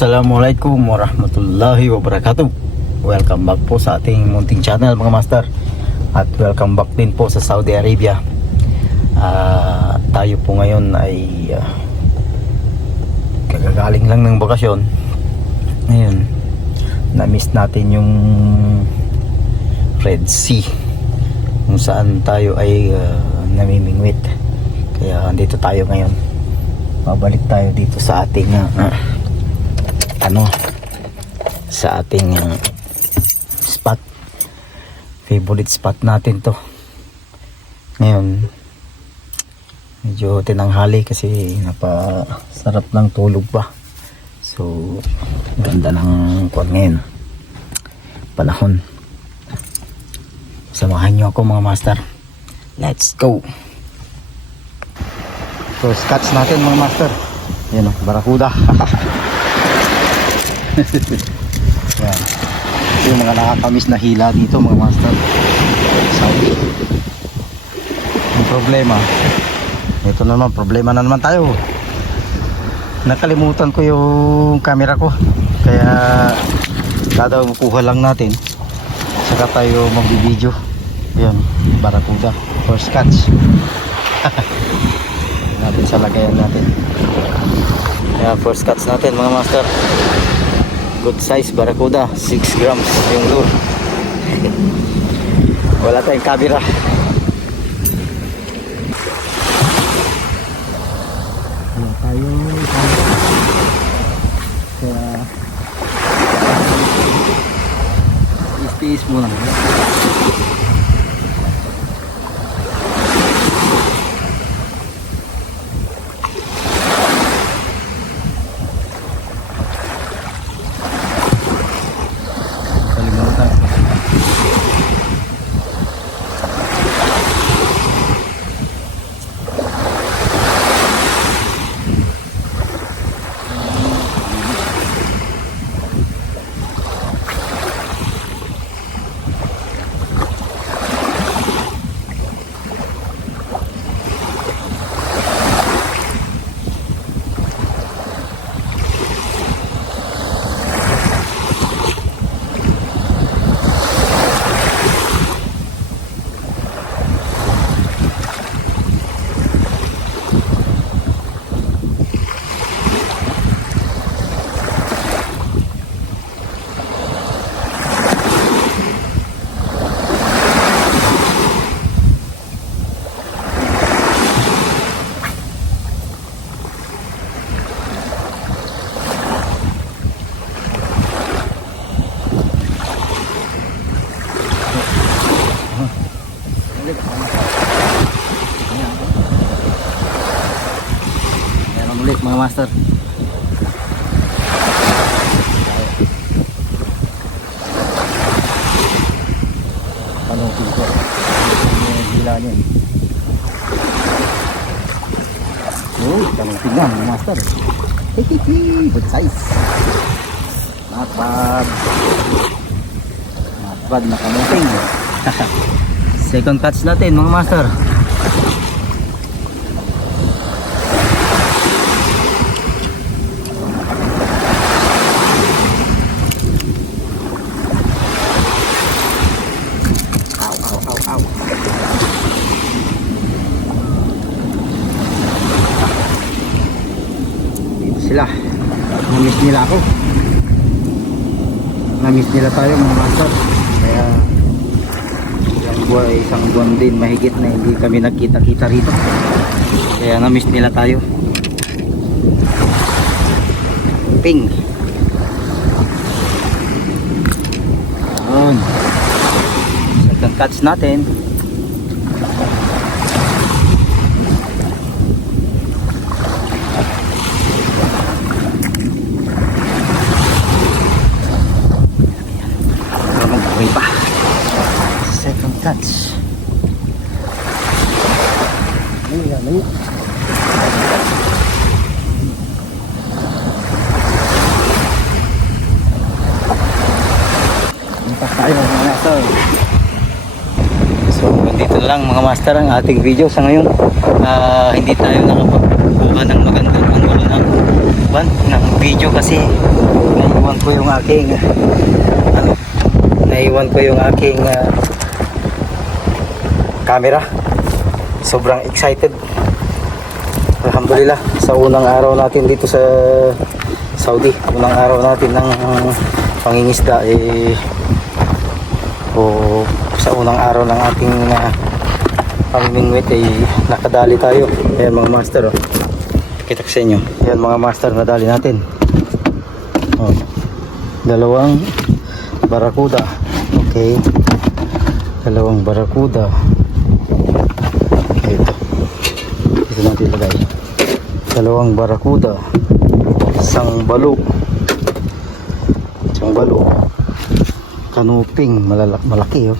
Assalamualaikum warahmatullahi wabarakatuh. Welcome back po sa ating munting channel mga master. At welcome back din po sa Saudi Arabia. Ah, Tayo po ngayon ay ah, Kagagaling lang ng bakasyon. Ngayon Na-miss natin yung Red Sea Kung saan tayo ay ah, namimingwit. Kaya andito tayo ngayon. Babalik tayo dito sa ating ah, ano sa ating uh, spot. Favorite spot natin to. Ngayon medyo tinanghali kasi napasarap ng tulog pa. So ganda ng kwan panahon. Samahan nyo ako mga master. Let's go! First catch natin mga master. Yan o barakuda Yan. Yung mga nakakamiss na hila dito mga master. Ang problema, ito naman, problema na naman tayo. Nakalimutan ko yung camera ko. Kaya kada kuha lang natin. Saka tayo magbibideo. Yan, barakuda. First catch. natin sa lagayan natin. Kaya first catch natin mga master good size barakuda 6 grams yung lure. Wala tayong camera. Wala tayong camera kaya is muna master. Panungkin ko. Yung hila niya. Uy, nga mga master. Hihihi, good size. Not bad. Not bad na panungkin. Second catch natin mga master. Sila. Namiss nila ako. Namiss nila tayo mga master. Kaya ilang buwan, isang buwan din mahigit na hindi kami nagkita-kita rito. Kaya namiss nila tayo. Ping. Yun. Second catch natin. Catch. Ayun, yan, ayun. Punta tayo mga master. Dito lang mga master ang ating video sa ngayon. Ah, hindi tayo nakapagkuha ng magandang angulo na ban, ng video kasi naiwan ko yung aking ano, naiwan ko yung aking ah, camera. Sobrang excited. Alhamdulillah sa unang araw natin dito sa Saudi, unang araw natin ng pangingisda eh o sa unang araw ng ating uh, pamimingwit ay nakadali tayo. Ayan mga master oh. Kita ko sa inyo. Ayan mga master nadali natin. Oh. Dalawang barakuda. Okay. Dalawang barakuda. Ito. Natin ilagay. Dalawang barakuda. Isang balo. Isang balo. Kanuping malalak malaki oh.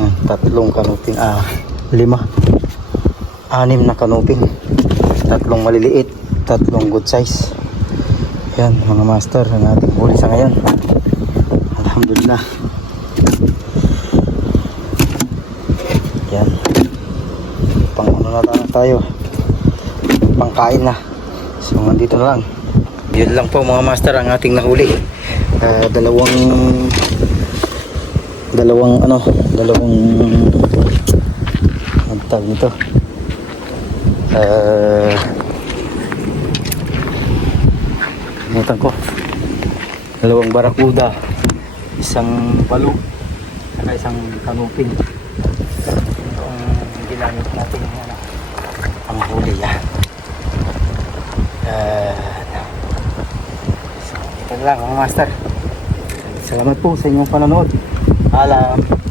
Ayan, tatlong kanuping ah lima. Anim na kanuping. Tatlong maliliit, tatlong good size. Yan mga master ang ating huli sa ngayon. Alhamdulillah. Yan. Pang ano na lang tayo. Pangkain na. So nandito na lang. Yun lang po mga master ang ating nahuli. Ah, dalawang dalawang ano, dalawang ang tawag nito. Kalimutan ko. Dalawang barakuda, isang balo, saka isang kanuping. Ito ang ginamit natin ano, ang huli yan. Yan. So, ito na lang mga master. Salamat po sa inyong panonood. Alam.